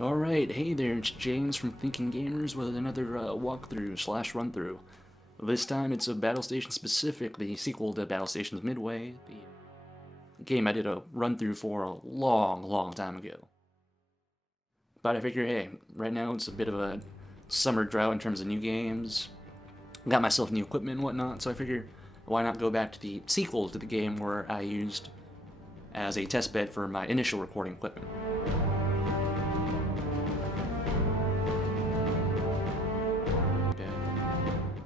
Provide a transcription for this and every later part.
Alright, hey there, it's James from Thinking Gamers with another walkthrough slash run-through. This time it's a Battlestations Pacific, the sequel to Battlestations Midway, the game I did a run-through for a long time ago. But I figure, hey, right now it's a bit of a summer drought in terms of new games. Got myself new equipment and whatnot, so I figure why not go back to the sequel to the game where I used as a testbed for my initial recording equipment.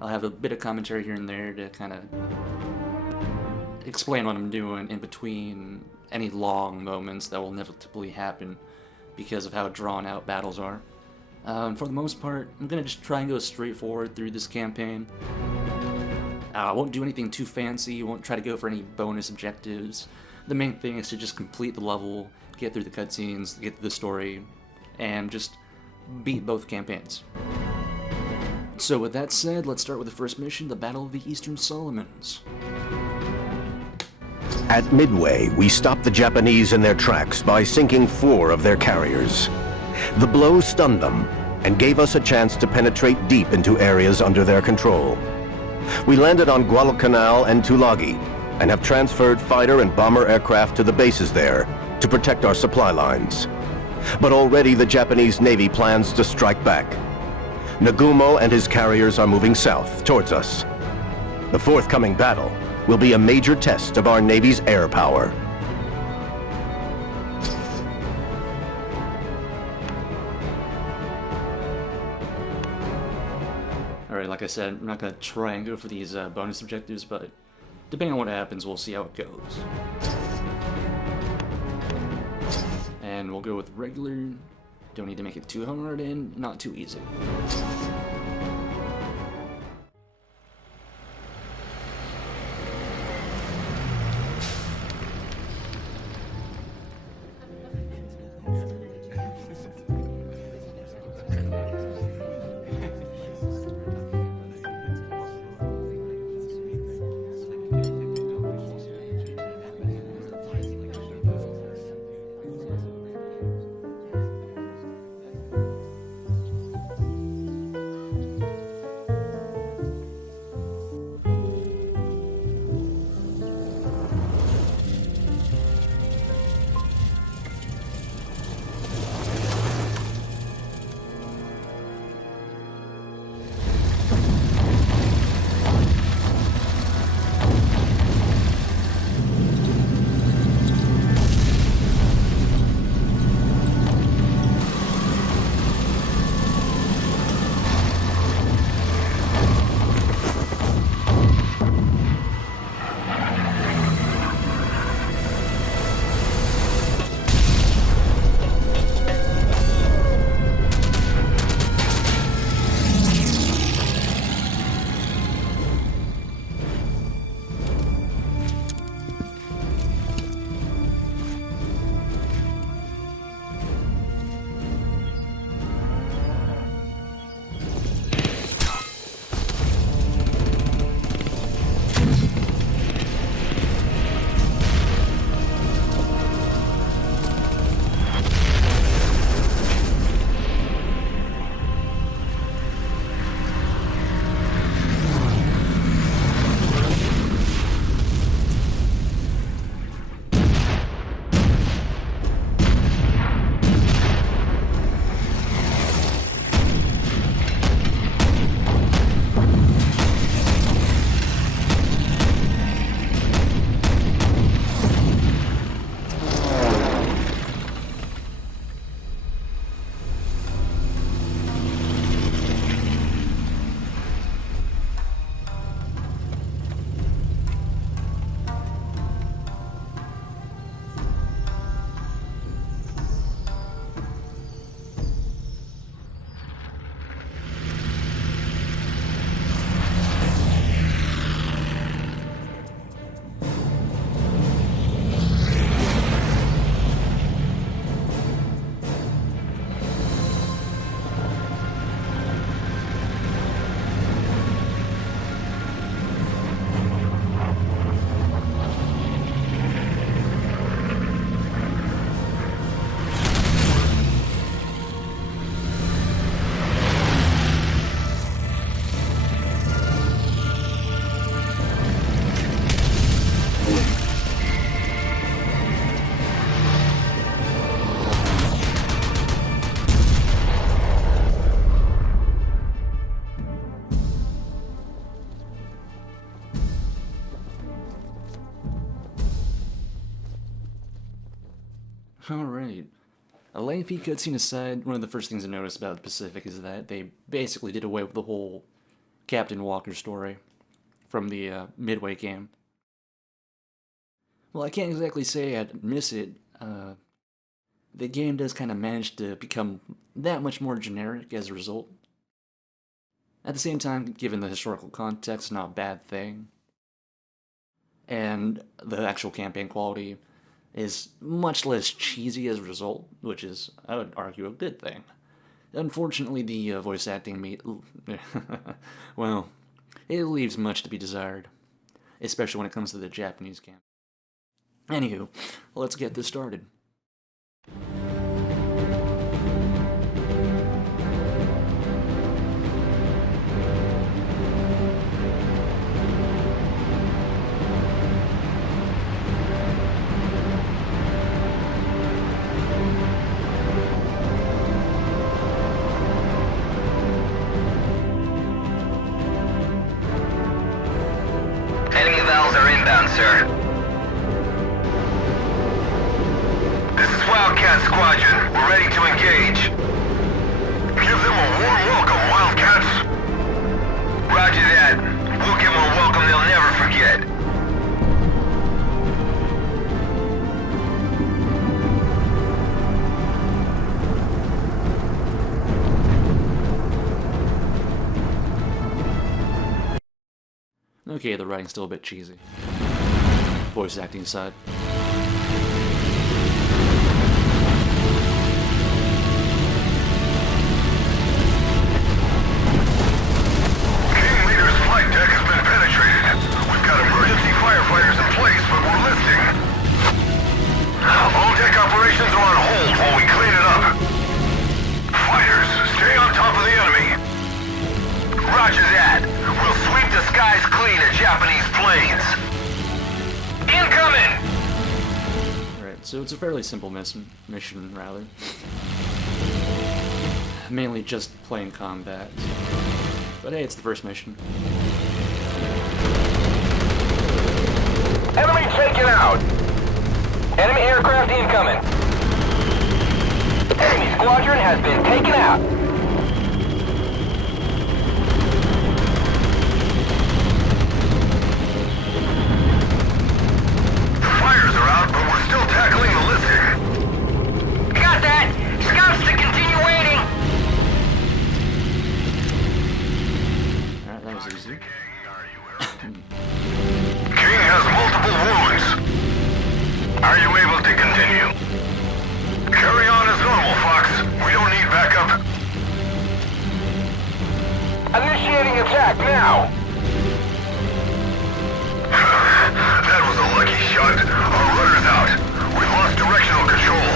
I'll have a bit of commentary here and there to kind of explain what I'm doing in between any long moments that will inevitably happen because of how drawn out battles are. For the most part, I'm going to just try and go straightforward through this campaign. I won't do anything too fancy, won't try to go for any bonus objectives. The main thing is to just complete the level, get through the cutscenes, get through the story, and just beat both campaigns. So with that said, let's start with the first mission, the Battle of the Eastern Solomons. At Midway, we stopped the Japanese in their tracks by sinking 4 of their carriers. The blow stunned them and gave us a chance to penetrate deep into areas under their control. We landed on Guadalcanal and Tulagi and have transferred fighter and bomber aircraft to the bases there to protect our supply lines. But already the Japanese Navy plans to strike back. Nagumo and his carriers are moving south towards us. The forthcoming battle will be a major test of our Navy's air power. Alright, like I said, I'm not going to try and go for these bonus objectives, but depending on what happens, we'll see how it goes. And we'll go with regular. Don't need to make it too hard and not too easy. Alright. A lengthy cutscene aside, one of the first things I noticed about the Pacific is that they basically did away with the whole Captain Walker story from the Midway game. Well, I can't exactly say I'd miss it. The game does kind of manage to become that much more generic as a result. At the same time, given the historical context, not a bad thing. And the actual campaign quality is much less cheesy as a result, which is, I would argue, a good thing. Unfortunately, the voice acting well, it leaves much to be desired, especially when it comes to the Japanese camp. Anywho, let's get this started. Enemy Navals are inbound, sir. This is Wildcat Squadron. We're ready to engage. Give them a warm welcome, Wildcats. Roger that. We'll give them a welcome they'll never forget. Okay, the writing's still a bit cheesy. Voice acting aside. King Leader's flight deck has been penetrated. We've got emergency firefighters in place, but we're listing. All deck operations are on hold while we clean it up. Fighters, stay on top of the enemy. Roger that. We'll sweep the skies clean of Japanese planes. Incoming! Alright, so it's a fairly simple mission, rather. Mainly just plain combat. But hey, it's the first mission. Enemy taken out! Enemy aircraft incoming! Enemy squadron has been taken out! Fires are out, but we're still tackling the listing. Got that! Scouts to continue waiting! Alright, that was easy. King has multiple wounds. Are you able to continue? Carry on as normal, Fox. We don't need backup. Initiating attack now! That was a lucky shot. Our rudder's out. We've lost directional control.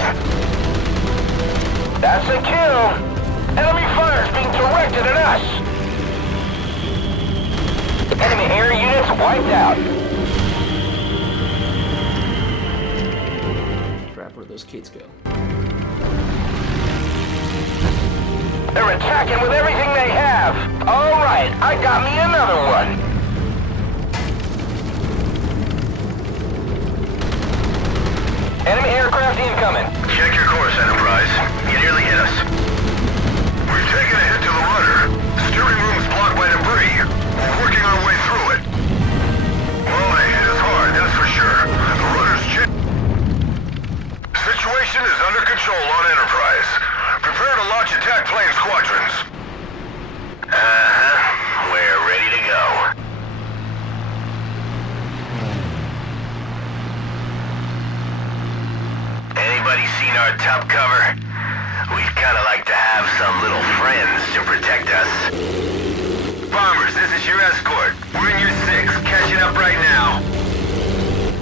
That's a kill. Enemy fire's being directed at us. Enemy air units wiped out. Crap, where'd those kids go? They're attacking with everything they have. All right, I got me another one. Enemy aircraft incoming. Check your course, Enterprise. You nearly hit us. We've taken a hit to the rudder. The steering room's blocked by debris. We're working our way through it. Well, they hit us hard, that's for sure. The rudder's situation is under control on Enterprise. Prepare to launch attack plane squadrons. We're ready to go. Anybody seen our top cover? We'd kinda like to have some little friends to protect us. Bombers, this is your escort. We're in your 6, catching up right now.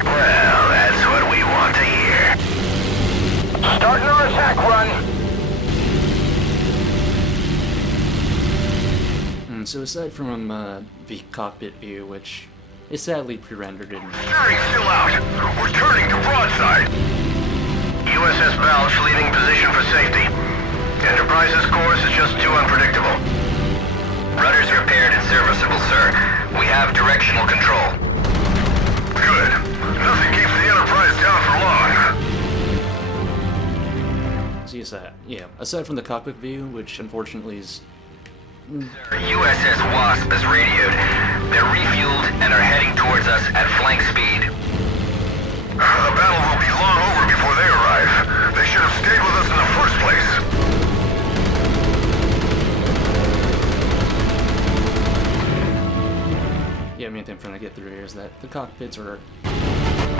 Well, that's what we want to hear. Starting our attack run. So aside from the cockpit view, which is sadly pre-rendered in... Steering's still out. We're turning to broadside. USS Balch leaving position for safety. Enterprise's course is just too unpredictable. Rudders repaired and serviceable, sir. We have directional control. Good. Nothing keeps the Enterprise down for long. See that? Yeah. Aside from the cockpit view, which unfortunately is... USS Wasp is radioed. They're refueled and are heading towards us at flank speed. The battle will be long over before they arrive. They should have stayed with us in the first place. Yeah, main thing I'm trying to get through here is that the cockpits are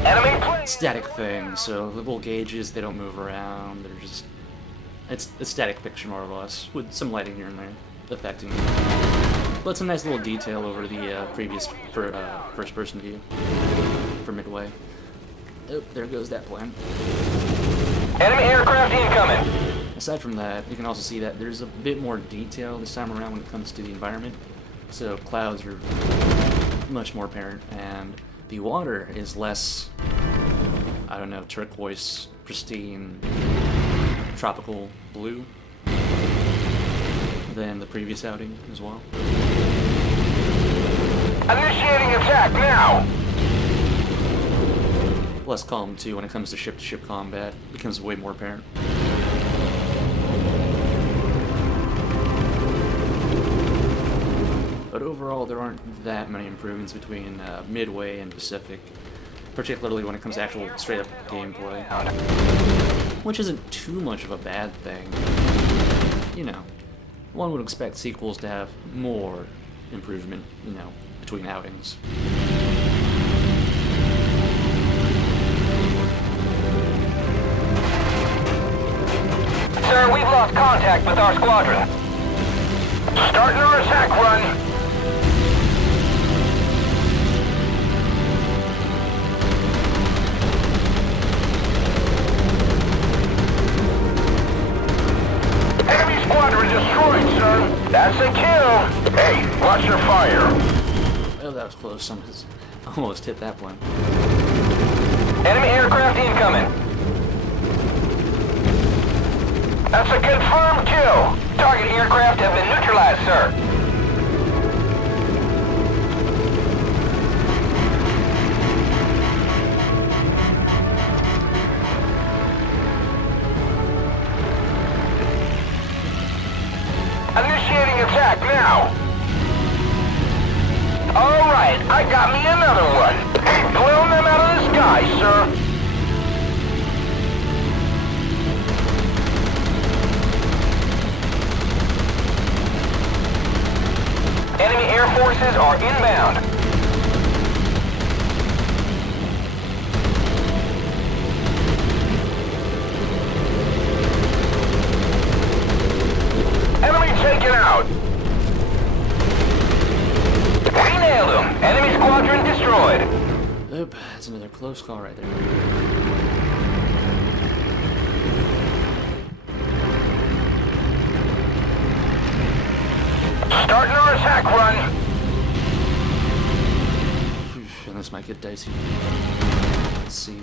Enemy plane! static things, so the little gauges, they don't move around, they're just... It's a static picture, more or less, with some lighting here and there affecting it. But it's a nice little detail over the previous first-person view for Midway. Oh, there goes that plane. Enemy aircraft incoming! Aside from that, you can also see that there's a bit more detail this time around when it comes to the environment. So clouds are much more apparent, and the water is less, I don't know, turquoise, pristine, tropical blue than the previous outing as well. Initiating attack now! Less calm too when it comes to ship combat. It becomes way more apparent. But overall, there aren't that many improvements between Midway and Pacific, particularly when it comes to actual straight-up gameplay, which isn't too much of a bad thing. You know, one would expect sequels to have more improvement, you know, between outings. Sir, we've lost contact with our squadron. Starting our attack run. Enemy squadron destroyed, sir. That's a kill. Hey, watch your fire. Oh, that was close. Almost hit that plane. Enemy aircraft incoming. That's a confirmed kill. Target aircraft have been neutralized, sir. Initiating attack now. All right, I got me another one. Hey, blown them out of the sky, sir. Enemy air forces are inbound. Enemy taken out. We nailed him. Enemy squadron destroyed. Oop, that's another close call right there. Starting our attack run. And this might get dicey. Let's see.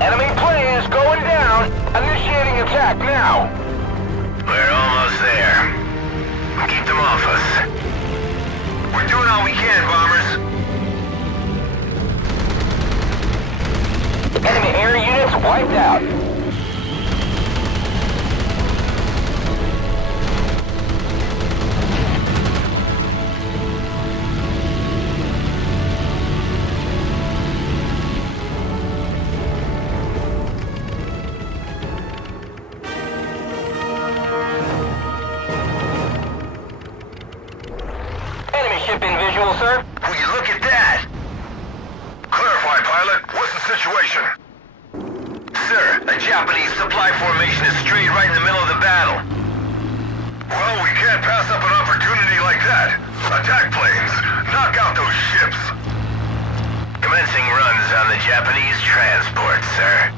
Enemy plane is going down. Initiating attack now. We're almost there. Keep them off us. We're doing all we can, bombers. Enemy air units wiped out. Ship in visual, sir. Will you look at that? Clarify, pilot. What's the situation? Sir, a Japanese supply formation is strayed right in the middle of the battle. Well, we can't pass up an opportunity like that. Attack planes. Knock out those on the Japanese transport, sir.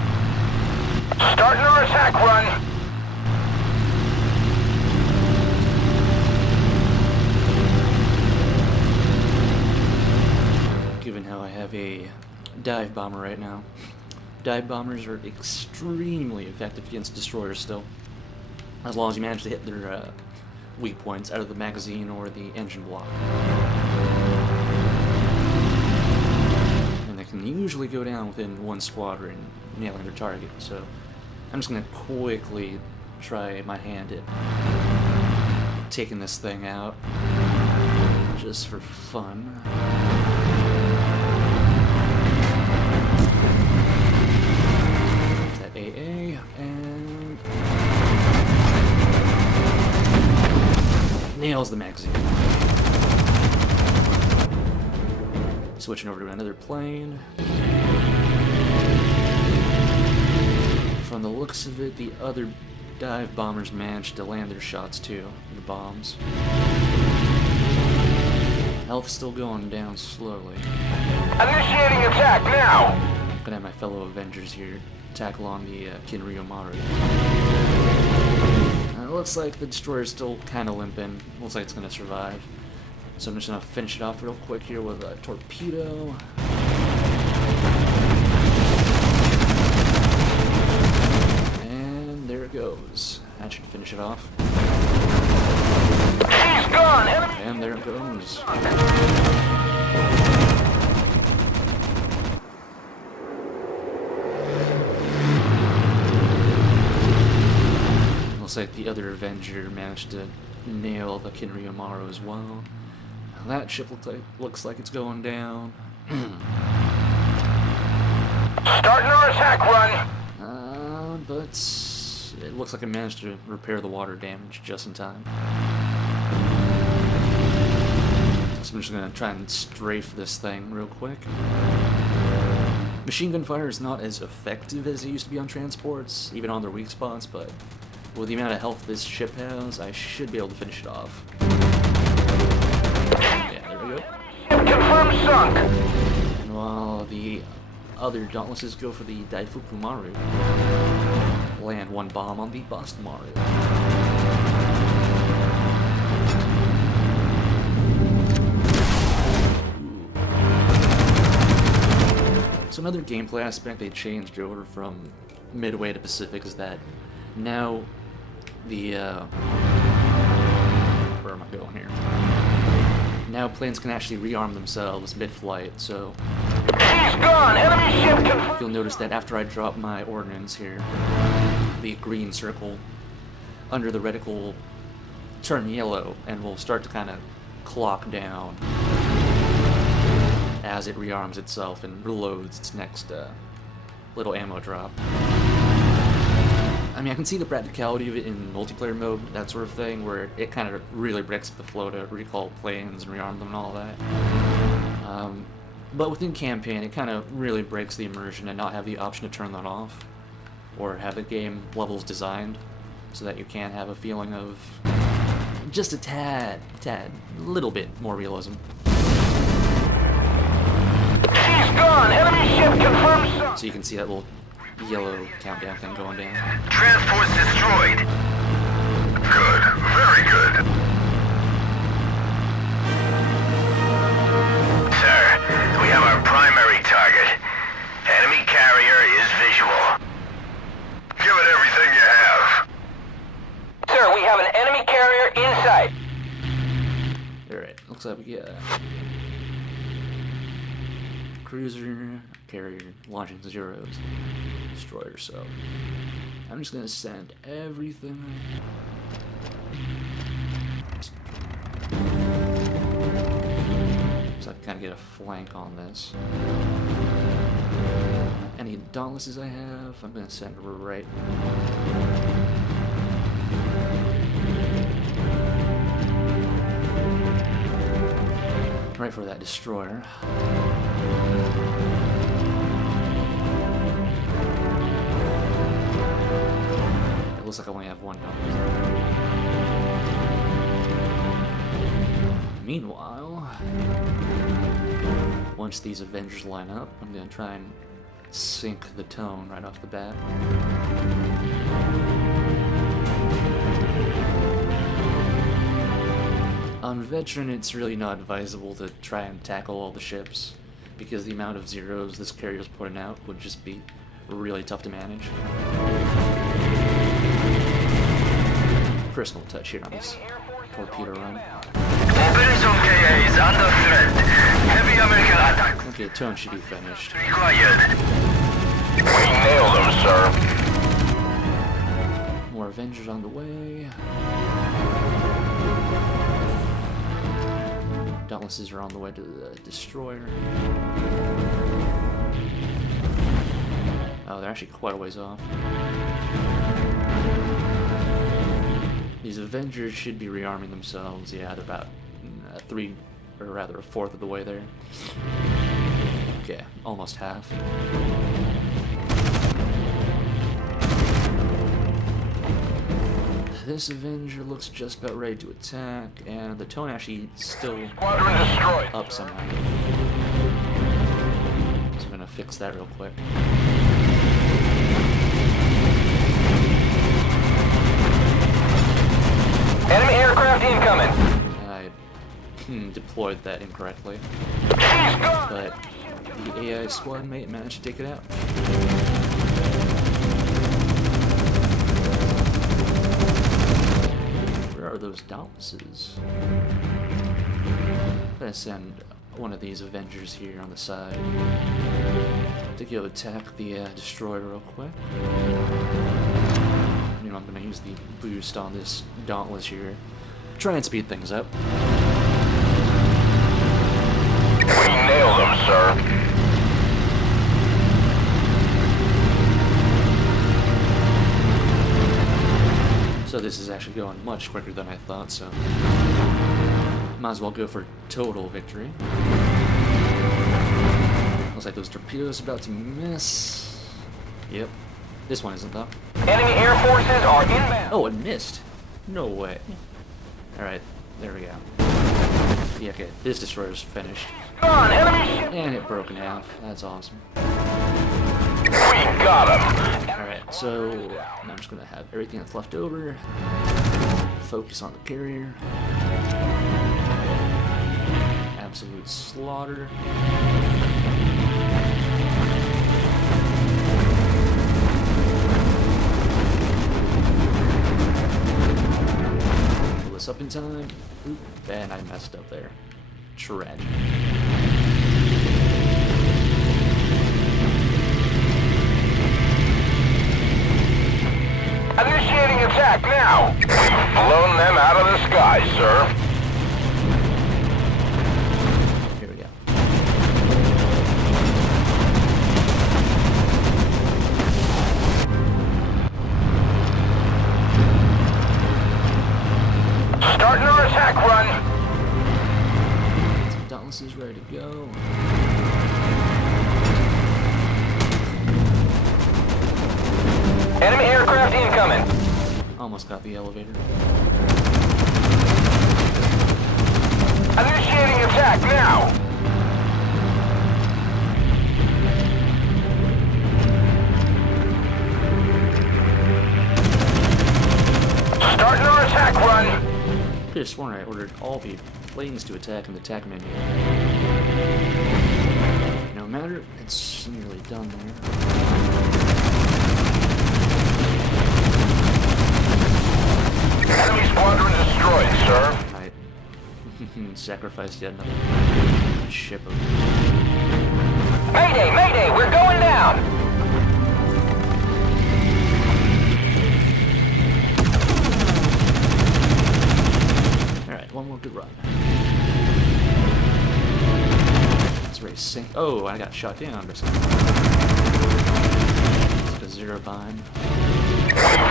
Starting our attack run. Given how I have a dive bomber right now, dive bombers are extremely effective against destroyers still, as long as you manage to hit their weak points out of the magazine or the engine block. And they can usually go down within one squadron, nailing their target, so I'm just going to quickly try my hand at taking this thing out, just for fun. That AA, and nails the magazine. Switching over to another plane. From the looks of it, the other dive bombers managed to land their shots too, their bombs. Health's still going down slowly. Initiating attack now. Gonna have my fellow Avengers here tackle on the Kinryo Maru. It looks like the destroyer's still kind of limping. Looks like it's gonna survive. So I'm just gonna finish it off real quick here with a torpedo. And there it goes. That should finish it off. He's gone. Enemy. And there it goes. Looks like the other Avenger managed to nail the Kinryo Maru as well. That ship looks like it's going down. Starting our attack run. But it looks like I managed to repair the water damage just in time. So I'm just gonna try and strafe this thing real quick. Machine gun fire is not as effective as it used to be on transports, even on their weak spots, but with the amount of health this ship has, I should be able to finish it off. Yeah, there we go. Confirmed sunk. And while the other Dauntlesses go for the Daifuku Maru, land one bomb on the Boston Maru. So another gameplay aspect they changed over from Midway to Pacific is that now the where am I going here? Now planes can actually rearm themselves mid-flight, so He's gone. Enemy ship confirmed. you'll notice that after I drop my ordnance here, the green circle under the reticle will turn yellow and will start to kind of clock down as it rearms itself and reloads its next little ammo drop. I mean, I can see the practicality of it in multiplayer mode, that sort of thing, where it kind of really breaks up the flow to recall planes and rearm them and all that. But within campaign, it kind of really breaks the immersion and not have the option to turn that off, or have the game levels designed so that you can have a feeling of just a little bit more realism. He's gone. Enemy ship confirmed sunk. So you can see that little yellow countdown thing going down. Transport's destroyed. Good. Very good. Sir, we have our primary target. Enemy carrier is visual. Give it everything you have. Sir, we have an enemy carrier in sight. Alright, looks like we get cruiser, carrier, launching zeros, destroyer, so I'm just gonna send everything so I can kind of get a flank on this. Any Dauntlesses I have, I'm gonna send right. Right for that destroyer. It looks like I only have one Dauntless. Meanwhile, one once these Avengers line up, I'm gonna try and sink the tone right off the bat. On Veteran, it's really not advisable to try and tackle all the ships, because the amount of zeros this carrier's putting out would just be really tough to manage. Personal touch here on this torpedo run. Operation KA is under threat. Heavy American attack Okay, tone should be finished. required. We nailed them, sir. More Avengers on the way. Dauntlesses are on the way to the destroyer. Oh, they're actually quite a ways off. These Avengers should be rearming themselves. Yeah, they're about a fourth of the way there. Okay, almost half. This Avenger looks just about ready to attack, and the tone actually still Squadron destroyed. up somehow. So I'm gonna fix that real quick. Enemy aircraft incoming. I deployed that incorrectly, She's gone. but the AI squad mate managed to take it out. Where are those Dauntlesses? I'm gonna send one of these Avengers here on the side to go attack the destroyer real quick. You know, I'm gonna use the boost on this Dauntless here. Try and speed things up. We nailed them, sir. So this is actually going much quicker than I thought, so might as well go for total victory. Looks like those torpedoes about to miss. Yep. This one isn't though. Enemy air forces are inbound. Oh, it missed. No way. Alright, there we go. Yeah, okay, this destroyer's finished. Gone. Enemy ship. And it broke in half. That's awesome. We got them. Alright, so I'm just gonna have everything that's left over. Focus on the carrier. Absolute slaughter. Pull this up in time. Oop, and I messed up there. Tragic. Initiating attack now. We've blown them out of the sky, sir. Here we go. Starting our attack run. Some Dauntlesses ready to go. Enemy aircraft incoming. Almost got the elevator. Initiating attack now. Starting our attack run. Could have sworn I ordered all the planes to attack in the attack menu. No matter, it's nearly done there. Enemy squadron destroyed, sir. I sacrificed yet another ship of... Mayday, mayday, we're going down. Alright, one more good run. Let's race sink. Oh, I got shot down or something. It's a zero bind.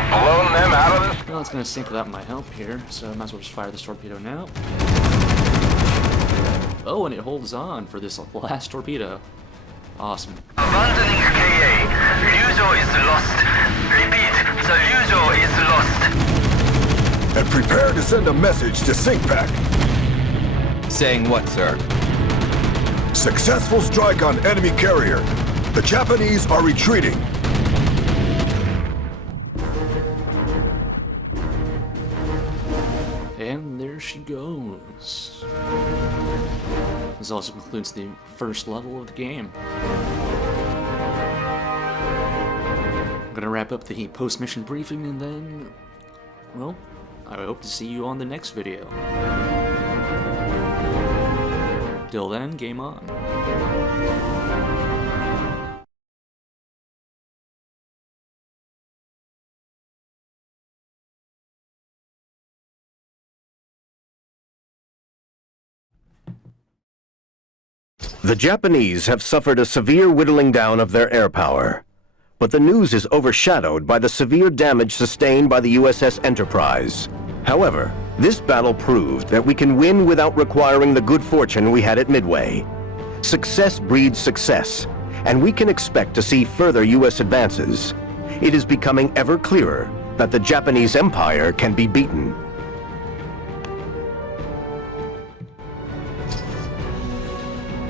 Blown them out of the sky. Well, it's going to sink without my help here, so I might as well just fire this torpedo now. Oh, and it holds on for this last torpedo. Awesome. Abandoning KA. Luzo is lost. Repeat, the Luzo is lost. And prepare to send a message to SyncPack. Saying what, sir? Successful strike on enemy carrier. The Japanese are retreating. And there she goes. This also concludes the first level of the game. I'm gonna wrap up the post-mission briefing and then, well, I hope to see you on the next video. Till then, game on. The Japanese have suffered a severe whittling down of their air power. But the news is overshadowed by the severe damage sustained by the USS Enterprise. However, this battle proved that we can win without requiring the good fortune we had at Midway. Success breeds success, and we can expect to see further US advances. It is becoming ever clearer that the Japanese Empire can be beaten.